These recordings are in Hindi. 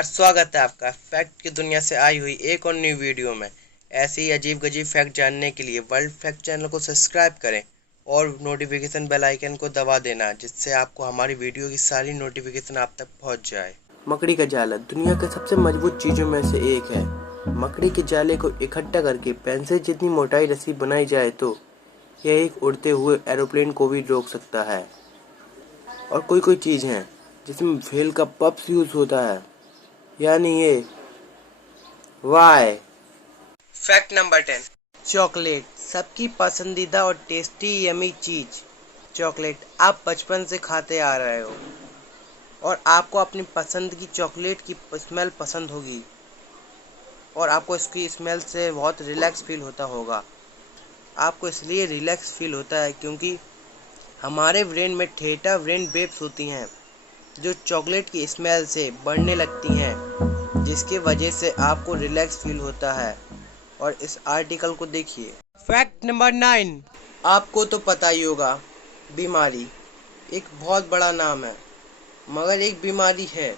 स्वागत है आपका फैक्ट की दुनिया से आई हुई एक और न्यू वीडियो में। ऐसे ही अजीब गजीब फैक्ट जानने के लिए वर्ल्ड फैक्ट चैनल को सब्सक्राइब करें और नोटिफिकेशन बेल आइकन को दबा देना, जिससे आपको हमारी वीडियो की सारी नोटिफिकेशन आप तक पहुंच जाए। मकड़ी का जाला दुनिया के सबसे मजबूत चीज़ों में से एक है। मकड़ी के जाले को इकट्ठा करके पेंसिल जितनी मोटाई रस्सी बनाई जाए तो यह एक उड़ते हुए एरोप्लेन को भी रोक सकता है। और कोई चीज़ है जिसमें व्हेल का पप्स यूज होता है, यानी ये वाई। Fact number 10। चॉकलेट सबकी पसंदीदा और टेस्टी यमी चीज। चॉकलेट आप बचपन से खाते आ रहे हो और आपको अपनी पसंद की चॉकलेट की स्मेल पसंद होगी और आपको इसकी स्मेल से बहुत रिलैक्स फील होता होगा। आपको इसलिए रिलैक्स फील होता है क्योंकि हमारे ब्रेन में थीटा ब्रेन वेव्स होती हैं जो चॉकलेट की स्मेल से बढ़ने लगती हैं, जिसकी वजह से आपको रिलैक्स फील होता है। और इस आर्टिकल को देखिए। Fact number 9। आपको तो पता ही होगा, बीमारी एक बहुत बड़ा नाम है, मगर एक बीमारी है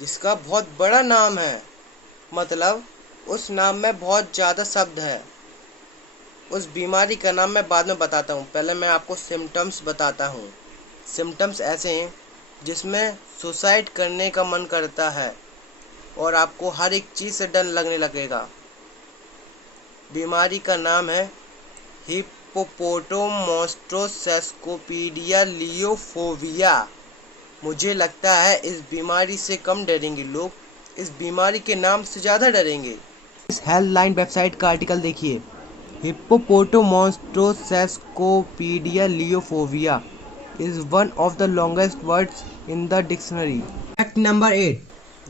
जिसका बहुत बड़ा नाम है। मतलब उस नाम में बहुत ज़्यादा शब्द है। उस बीमारी का नाम मैं बाद में बताता हूँ, पहले मैं आपको सिम्टम्स बताता हूँ। सिम्टम्स ऐसे हैं जिसमें सुसाइड करने का मन करता है और आपको हर एक चीज़ से डर लगने लगेगा। बीमारी का नाम है हिप्पोपोटामोस्ट्रोसेस्कोपीडिया लियोफोबिया। मुझे लगता है इस बीमारी से कम डरेंगे लोग, इस बीमारी के नाम से ज़्यादा डरेंगे। इस हेल्पलाइन वेबसाइट का आर्टिकल देखिए। हिप्पोपोटामोस्ट्रोसेस्कोपीडिया लियोफोबिया is one of the longest words in the dictionary. Fact number 8।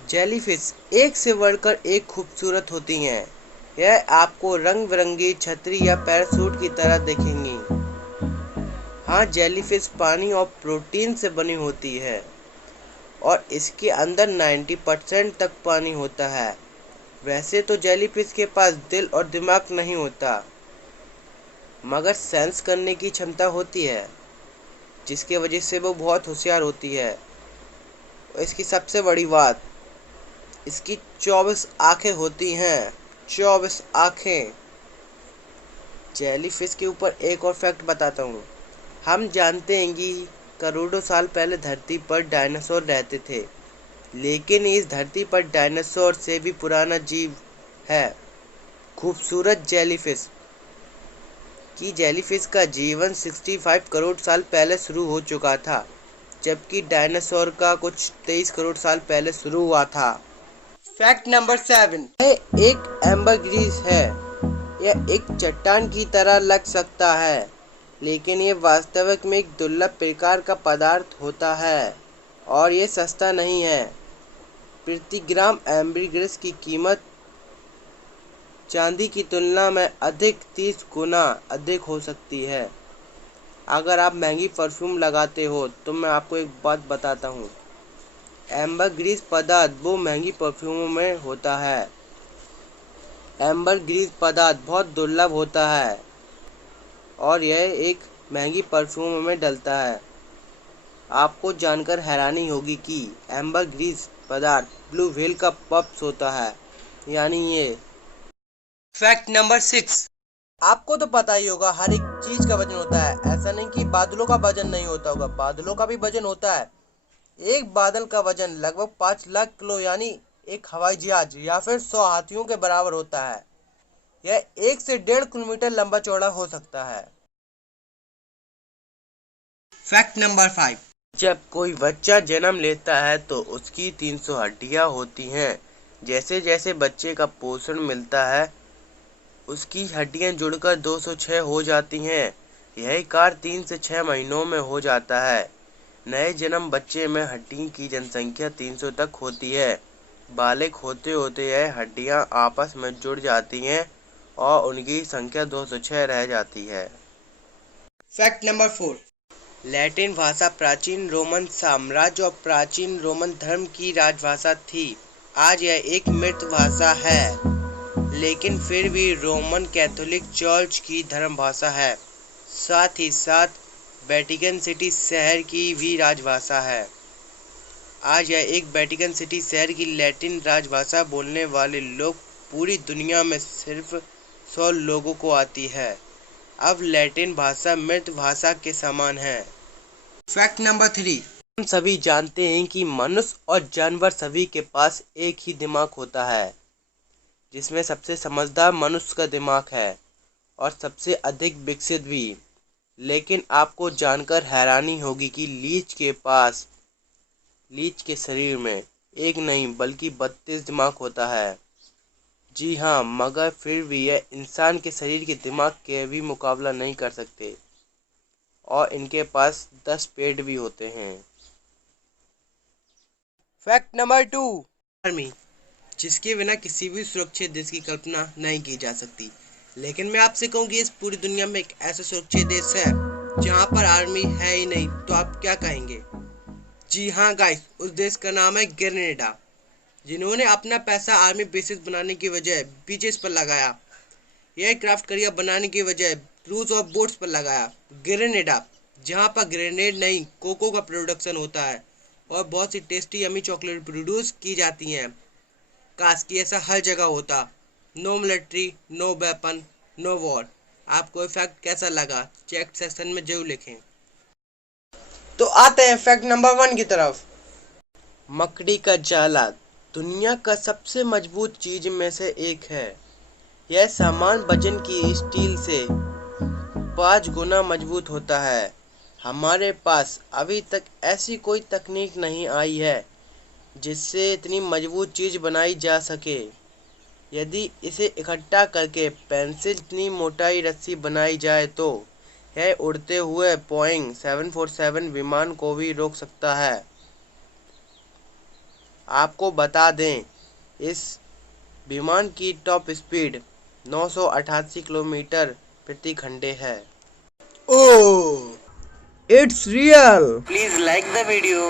Jellyfish एक से बढ़कर एक खूबसूरत होती हैं। यह आपको रंग बिरंगी छतरी या पैराशूट की तरह दिखेंगी। हाँ, जेलीफिश पानी और प्रोटीन से बनी होती है और इसके अंदर 90% तक पानी होता है। वैसे तो जेलीफिश के पास दिल और दिमाग नहीं होता, मगर सेंस करने की क्षमता होती है, जिसकी वजह से वो बहुत होशियार होती है। और इसकी सबसे बड़ी बात, इसकी 24 आँखें होती हैं। 24 आँखें। जेलीफिश के ऊपर एक और फैक्ट बताता हूँ। हम जानते हैं कि करोड़ों साल पहले धरती पर डायनासोर रहते थे, लेकिन इस धरती पर डायनासोर से भी पुराना जीव है खूबसूरत जेलीफिश। कि जेलीफिश का जीवन 65 करोड़ साल पहले शुरू हो चुका था, जबकि डायनासोर का कुछ 23 करोड़ साल पहले शुरू हुआ था। Fact number 7। यह एक एम्बरग्रीस है। यह एक चट्टान की तरह लग सकता है, लेकिन ये वास्तविक में एक दुर्लभ प्रकार का पदार्थ होता है और ये सस्ता नहीं है। प्रति ग्राम एम्बरग्रीस की कीमत चांदी की तुलना में अधिक 30 गुना अधिक हो सकती है। अगर आप महंगी परफ्यूम लगाते हो तो मैं आपको एक बात बताता हूँ, एम्बरग्रीस पदार्थ वो महंगी परफ्यूमों में होता है। एम्बरग्रीस पदार्थ बहुत दुर्लभ होता है और यह एक महंगी परफ्यूमों में डलता है। आपको जानकर हैरानी होगी कि एम्बरग्रीस पदार्थ ब्लू व्हेल का पप्स होता है, यानी ये। Fact number 6। आपको तो पता ही होगा, हर एक चीज का वजन होता है। ऐसा नहीं कि बादलों का वजन नहीं होता होगा, बादलों का भी वजन होता है। एक बादल का वजन लगभग 5 लाख किलो, यानी एक हवाई जहाज या फिर 100 हाथियों के बराबर होता है। यह 1 से 1.5 किलोमीटर लंबा चौड़ा हो सकता है। Fact number 5। जब कोई बच्चा जन्म लेता है तो उसकी 300 हड्डियां होती हैं। जैसे जैसे बच्चे का पोषण मिलता है, उसकी हड्डियां जुड़कर 206 हो जाती हैं। यही कार्य 3 से 6 महीनों में हो जाता है। नए जन्म बच्चे में हड्डी की जनसंख्या 300 तक होती है। बालिग होते होते यह हड्डियां आपस में जुड़ जाती हैं और उनकी संख्या 206 रह जाती है। Fact number 4। लैटिन भाषा प्राचीन रोमन साम्राज्य और प्राचीन रोमन धर्म की राजभाषा थी। आज यह एक मृत भाषा है, लेकिन फिर भी रोमन कैथोलिक चर्च की धर्म भाषा है। साथ ही साथ वेटिकन सिटी शहर की भी राजभाषा है। आज यह एक वेटिकन सिटी शहर की लैटिन राजभाषा बोलने वाले लोग पूरी दुनिया में सिर्फ 100 लोगों को आती है। अब लैटिन भाषा मृत भाषा के समान है। फैक्ट नंबर 3, हम सभी जानते हैं कि मनुष्य और जानवर सभी के पास एक ही दिमाग होता है, जिसमें सबसे समझदार मनुष्य का दिमाग है और सबसे अधिक विकसित भी। लेकिन आपको जानकर हैरानी होगी कि लीच के शरीर में एक नहीं बल्कि 32 दिमाग होता है। जी हाँ, मगर फिर भी यह इंसान के शरीर के दिमाग के भी मुकाबला नहीं कर सकते और इनके पास 10 पेट भी होते हैं। फैक्ट नंबर 2, आर्मी, जिसके बिना किसी भी सुरक्षित देश की कल्पना नहीं की जा सकती। लेकिन मैं आपसे कहूँ कि इस पूरी दुनिया में एक ऐसा सुरक्षित देश है जहाँ पर आर्मी है ही नहीं, तो आप क्या कहेंगे? जी हाँ गाइस, उस देश का नाम है ग्रेनेडा, जिन्होंने अपना पैसा आर्मी बेसिस बनाने की बजाय बीचेस पर लगाया, एयरक्राफ्ट कैरियर बनाने की बजाय क्रूज और बोट्स पर लगाया। ग्रेनेडा, जहाँ पर ग्रेनेड नहीं कोको का प्रोडक्शन होता है और बहुत सी टेस्टी यमी चॉकलेट प्रोड्यूस की जाती हैं। काश कि ऐसा हर जगह होता। No military, no weapon, no war. आपको ये फैक्ट कैसा लगा चैट सेक्शन में जरूर लिखें। तो आते हैं फैक्ट नंबर 1 की तरफ। मकड़ी का जाला दुनिया का सबसे मजबूत चीज में से एक है। यह समान वजन की स्टील से 5 गुना मजबूत होता है। हमारे पास अभी तक ऐसी कोई तकनीक नहीं आई है जिससे इतनी मजबूत चीज बनाई जा सके। यदि इसे इकट्ठा करके पेंसिल इतनी मोटाई रस्सी बनाई जाए तो यह उड़ते हुए बोइंग 747 विमान को भी रोक सकता है। आपको बता दें, इस विमान की टॉप स्पीड 988 किलोमीटर प्रति घंटे है। Oh, it's real. Please like the video.